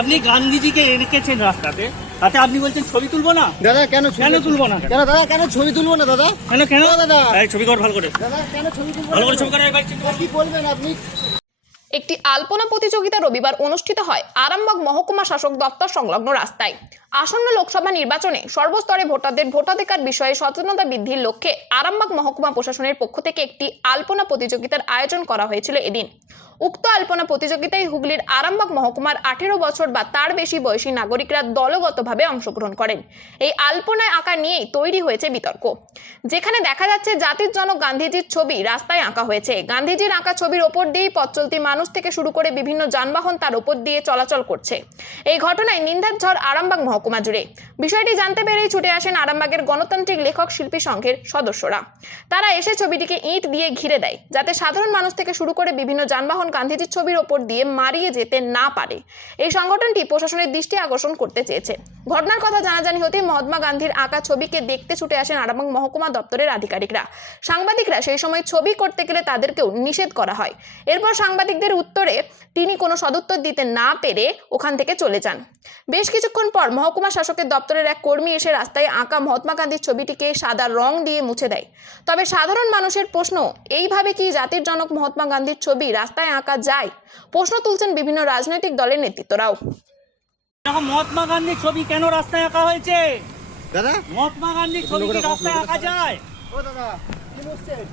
আপনি গান্ধীজিকে রেখেছেন রাস্তাতে, তাতে আপনি বলছেন ছবি তুলবো না। দাদা কেন তুলবো না? কেন দাদা কেন ছবি তুলবো না দাদা? কেন দাদা ছবি কর ভালো করে, দাদা কেন ছবি তুলবো ভালো করে ছবি করে। কি বলবেন আপনি? একটি আলপনা প্রতিযোগিতা রবিবার অনুষ্ঠিত হয় আরামবাগ মহকুমা শাসক দপ্তর সংলগ্ন রাস্তায়। আসন্ন লোকসভা নির্বাচনে সর্বস্তরে ভোটারদের ভোটাধিকার বিষয়ে সচেতনতা বৃদ্ধির লক্ষ্যে আরামবাগ মহকুমা প্রশাসনের পক্ষ থেকে একটি আলপনা প্রতিযোগিতার আয়োজন করা হয়েছিল এদিন। উক্ত আলপনা প্রতিযোগিতায় হুগলির আরামবাগ মহকুমার 18 বছর বা তার বেশি বয়সী নাগরিকরা দলগতভাবে অংশগ্রহণ করেন। এই আলপনায় আঁকা নিয়েই তৈরি হয়েছে বিতর্ক, যেখানে দেখা যাচ্ছে জাতির জনক গান্ধীজির ছবি রাস্তায় আঁকা হয়েছে। গান্ধীজির আঁকা ছবির ওপর দিয়েই পথ চলতি মানুষ থেকে শুরু করে বিভিন্ন যানবাহন তার ওপর দিয়ে চলাচল করছে। এই ঘটনায় নিন্দার ঝড় আরামবাগ মহকুমা জুড়ে। বিষয়টি জানতে পেরেই ছুটে আসেন আরামবাগের গণতান্ত্রিক লেখক শিল্পী সংঘের সদস্যরা। তারা এসে ছবিটিকে ইট দিয়ে ঘিরে দেয়, যাতে সাধারণ মানুষ থেকে শুরু করে বিভিন্ন যানবাহন গান্ধীজির ছবির ওপর দিয়ে মারিয়ে যেতে না পারে। এই সংগঠনটি প্রশাসনের দৃষ্টি আকর্ষণ করতে চেয়েছে। ঘটনার কথা জানাজানি হতেই মহাত্মা গান্ধীর আঁকা ছবিকে দেখতে ছুটে আসেন আরামবাগ মহকুমা দপ্তরের আধিকারিকরা। সাংবাদিকরা সেই সময় ছবি করতে গেলে তাদেরকেও নিষেধ করা হয়। এরপর সাংবাদিকদের উত্তরে তিনি কোনো সদুত্তর দিতে না পেরে ওখান থেকে চলে যান। বেশ কিছুক্ষণ পর মহকুমা শাসকের দপ্তরের এক কর্মী এসে রাস্তায় আঁকা মহাত্মা গান্ধীর ছবিটিকে সাদা রং দিয়ে মুছে দেয়। তবে সাধারণ মানুষের প্রশ্ন, এইভাবে কি জাতির জনক মহাত্মা গান্ধীর ছবি রাস্তায় আঁকা যায়? প্রশ্ন তুলছেন বিভিন্ন রাজনৈতিক দলের নেতৃত্বরাও। মহাত্মা গান্ধীর ছবি কেন রাস্তায় আঁকা হয়েছে? দাদা মহাত্মা গান্ধীর ছবি কি রাস্তায় আঁকা যায়? ও দাদা কি বলছেন?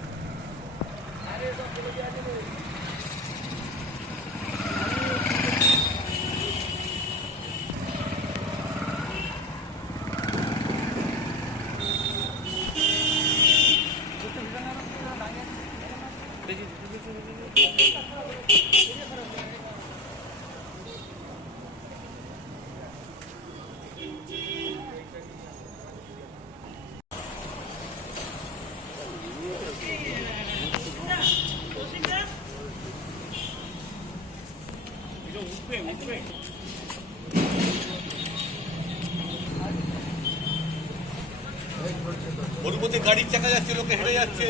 ওর মধ্যে গাড়ির চাকা যাচ্ছে, লোকে হেঁটে যাচ্ছে,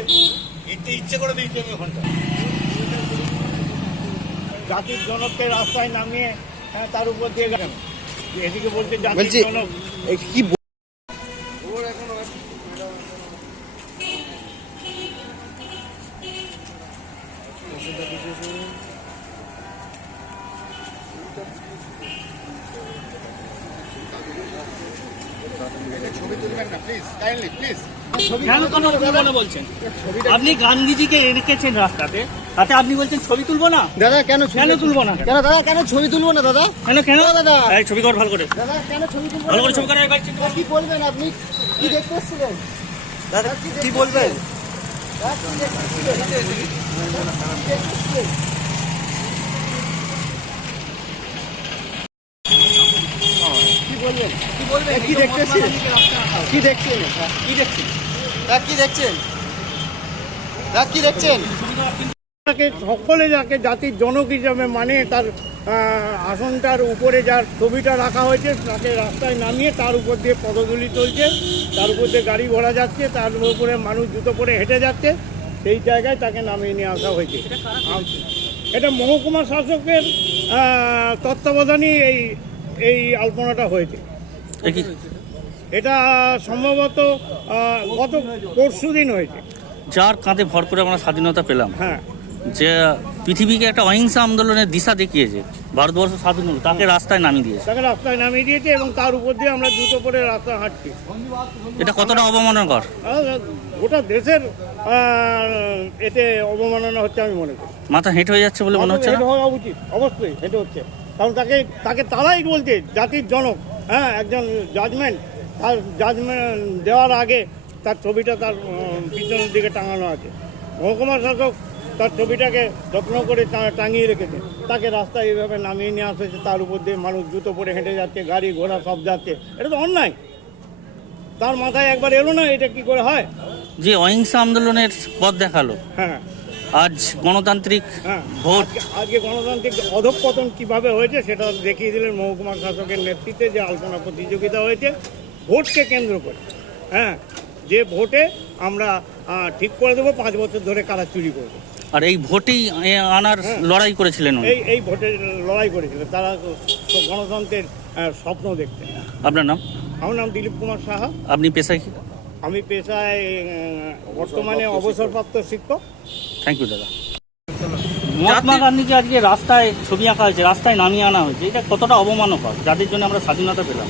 ইচ্ছে করে দিয়েছে আমি ওখানটা। জাতির জনককে রাস্তায় নামিয়ে তার উপর দিয়ে গেলেন, এদিকে বলতে বলছি জাতির জনক কি ছবি তুলবেন না প্লিজ, কাইন্ডলি প্লিজ। কেন তুলবো না বলছেন? আপনি গান্ধীজিকে রেখেছেন রাস্তাতে, তাতে আপনি বলছেন ছবি তুলবো না। দাদা কেন তুলবো না? কেন দাদা কেন ছবি তুলবো না দাদা? কেন দাদা ছবি কর ভালো করে, দাদা কেন ছবি তুলবো ভালো করে না? ছবি করে। কি বলবেন আপনি? কি দেখতে এসেছিলেন দাদা কি বলবেন? কি দেখতেছিলেন? কি দেখছেন? কি দেখছেন? কি দেখছেন? সকলে যাকে জাতির জনক হিসাবে মানে, তার আসনটার উপরে যার ছবিটা রাখা হয়েছে তাকে রাস্তায় নামিয়ে তার উপর দিয়ে পদধূলি চলছে, তার উপর দিয়ে গাড়ি ঘোড়া যাচ্ছে, তার উপরে মানুষ জুতো পরে হেঁটে যাচ্ছে, সেই জায়গায় তাকে নামিয়ে নিয়ে আসা হয়েছে। এটা মহকুমা শাসকের তত্ত্বাবধানেই এই আলপনাটা হয়েছে। এটা সম্ভবত গত পরশুদিন হয়েছে। যার কাঁধে ভর করে আমরা স্বাধীনতা পেলাম, হ্যাঁ, যে পৃথিবীকে একটা অহিংসা আন্দোলনের দিশা দেখিয়েছে, ভারতবর্ষ স্বাধীন হলো, তাকে রাস্তায় নামিয়ে দিয়েছে। তাকে রাস্তায় নামিয়ে দিয়েছে এবং তার উপর দিয়ে আমরা জুতো পরে রাস্তা হাঁটছি। এটা কতটা অবমাননাকর? গোটা দেশের এতে অবমাননা হচ্ছে আমি মনে করি। মাথা হেঁট হয়ে যাচ্ছে বলে মনে হচ্ছে না? হেঁটে হওয়া উচিত, অবশ্যই হেঁটে হচ্ছে, কারণ তাকে তারাই বলছে জাতির জনক। হ্যাঁ, একজন জাজমেন্ট, তার জাজমেন্ট দেওয়ার আগে তার ছবিটা তার পিছনের দিকে টাঙানো আছে। মহকুমা শাসক তার ছবিটাকে যত্ন করে টাঙিয়ে রেখেছে, তাকে রাস্তায় এইভাবে নামিয়ে নিয়ে আসছে, তার উপর দিয়ে মানুষ জুতো পরে হেঁটে যাচ্ছে, গাড়ি ঘোড়া সব যাচ্ছে। এটা তো অন্যায়। তার মাথায় একবার এলো না এটা কি করে হয়? যে অহিংসা আন্দোলনের পথ দেখালো, হ্যাঁ, আজ গণতান্ত্রিক ভোট, আজকে গণতান্ত্রিক অধঃপতন কিভাবে হয়েছে সেটা দেখিয়ে দিলেন মহকুমা শাসকের নেতৃত্বে যে আলপনা প্রতিযোগিতা হয়েছে ভোটকে কেন্দ্র করে। হ্যাঁ, যে ভোটে আমরা ঠিক করে দেবো 5 বছর ধরে কারা চুরি করবে। আর এই ভোটেই আনার লড়াই করেছিলেন উনি। এই ভোটে লড়াই করেছিল, তারা গণতন্ত্রের স্বপ্ন দেখতেন। আপনার নাম? আমার নাম দিলীপ কুমার সাহা। আপনি পেশায় কি? আমি পেশায় বর্তমানে অবসরপ্রাপ্ত শিক্ষক। থ্যাংক ইউ দাদা। মহাত্মা গান্ধীকে আজকে রাস্তায় ছবি আঁকা হয়েছে, রাস্তায় নামিয়ে আনা হয়েছে, এটা কতটা অবমানকর যাদের জন্য আমরা স্বাধীনতা পেলাম?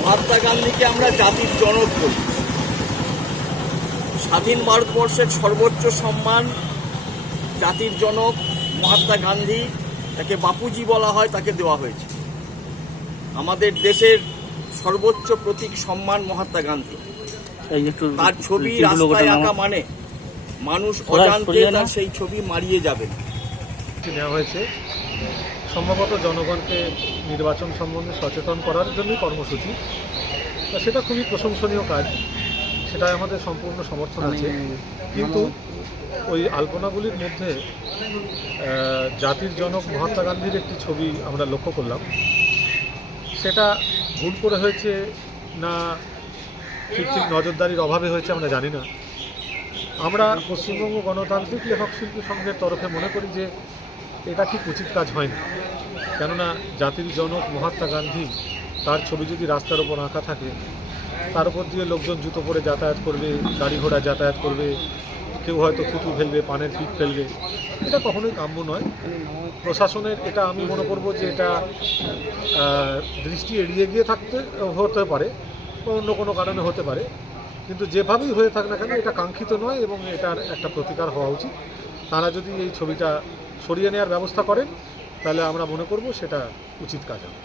মহাত্মা গান্ধীকে আমরা জাতির জনক বলি। স্বাধীন ভারতবর্ষের সর্বোচ্চ সম্মান জাতির জনক মহাত্মা গান্ধী, তাকে বাপুজি বলা হয়, তাকে দেওয়া হয়েছে। আমাদের দেশের সর্বোচ্চ প্রতীক সম্মান মহাত্মা গান্ধী। এই একটু তার ছবি লোগোটা রাস্তায় আঁকা নামাও। মানে মানুষ সরিয়ে অজান্তে নাও। তার সেই ছবি মারিয়ে যাবেন। নেওয়া হয়েছে সম্ভবত জনগণকে নির্বাচন সম্বন্ধে সচেতন করার জন্যই কর্মসূচি। তা সেটা খুবই প্রশংসনীয় কাজ, সেটাই আমাদের সম্পূর্ণ সমর্থন আছে। কিন্তু ওই আলপনাগুলির মধ্যে জাতির জনক মহাত্মা গান্ধীর একটি ছবি আমরা লক্ষ্য করলাম। সেটা ভুল করে হয়েছে না ঠিক নজরদারির অভাবে হয়েছে আমরা জানি না। আমরা পশ্চিমবঙ্গ গণতান্ত্রিক লেখক শিল্পী সংঘের তরফে মনে করি যে এটা ঠিক উচিত কাজ হয়নি। কেননা জাতির জনক মহাত্মা গান্ধী, তার ছবি যদি রাস্তার ওপর আঁকা থাকে, তার উপর দিয়ে লোকজন জুতো পরে যাতায়াত করবে, গাড়ি ঘোড়া যাতায়াত করবে, কেউ হয়তো থুতু ফেলবে, পানের পিক ফেলবে, এটা কখনোই কাম্য নয়। প্রশাসনের এটা আমি মনে করব যে এটা দৃষ্টি এড়িয়ে গিয়ে হতে পারে বা অন্য কোনো কারণে হতে পারে, কিন্তু যেভাবেই হয়ে থাক না কেন এটা কাঙ্ক্ষিত নয় এবং এটার একটা প্রতিকার হওয়া উচিত। তারা যদি এই ছবিটা সরিয়ে নেওয়ার ব্যবস্থা করেন তাহলে আমরা মনে করব সেটা উচিত কাজ হবে।